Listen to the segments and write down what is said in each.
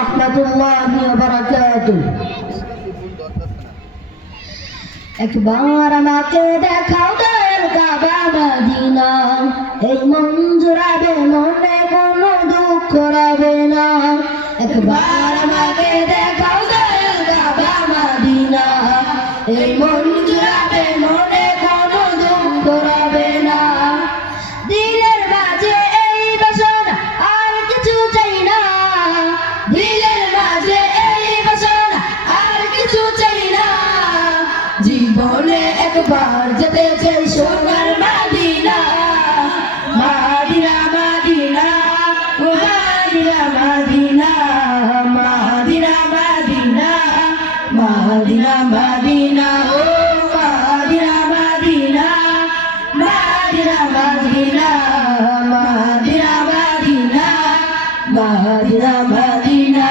রাহমাতুল্লাহি ওয়া বারাকাতুহু। একবার আমাকে দেখাও দয়াল কাবা মদিনা, এই মন জুড়াবে, মনে কোনো দুঃখ রবে না। একবার আমাকে দেখাও দয়াল কাবা মদিনা, এই মন জুড়াবে, মনে কোনো দুঃখ রবে না। দিলের মাঝে এই বাসনা, আর কিছু চাই না। দিলের মাঝে এই বাসনা, আর কিছু চাই না। জীবনে একবার যেতে চাই সোনার Medina, Medina Medina Medina Medina Medina Medina Medina Medina ও Medina Medina Medina Medina Medina Medina Medina Medina.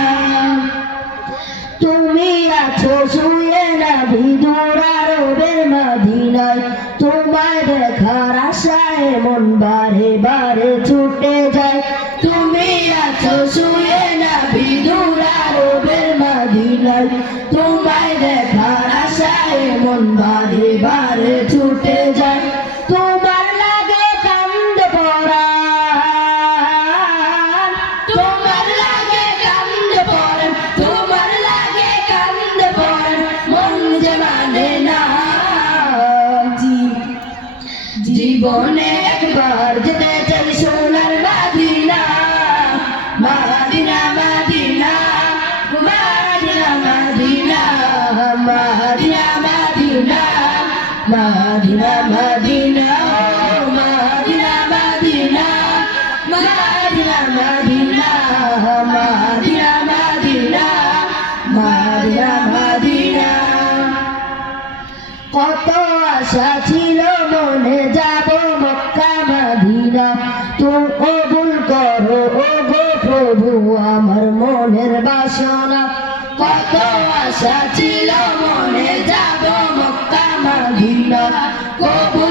তুমি আছো শুয়ে নবী দূর আরবের মদিনায়, তোমায় দেখার আশায় মন বারে বারে ছুটে যায়। তুমি আছো শুয়ে নবী দূর আরবের মদিনায়, তোমায় দেখার আশায় মন বারে বারে ছুটে যায়। তোমার লাগে কান্দ পরাণ, তোমার লাগে কান্দ পরাণ, তোমার লাগে কান্দ পরাণ, মন যে মানে না। জীবনে একবার যেতে চাই সোনার Medina, Medina Medina Medina Medina Medina Medina Medina Medina Medina Medina Medina Medina Medina Medina Medina Medina. কত আশা ছিল মনে যাব মক্কা মদিনা, তুমি কবুল করো ও গো প্রভু আমার মনের বাসনা। কত আশা ছিল মনে যাব মক্কা মদিনা, কবুল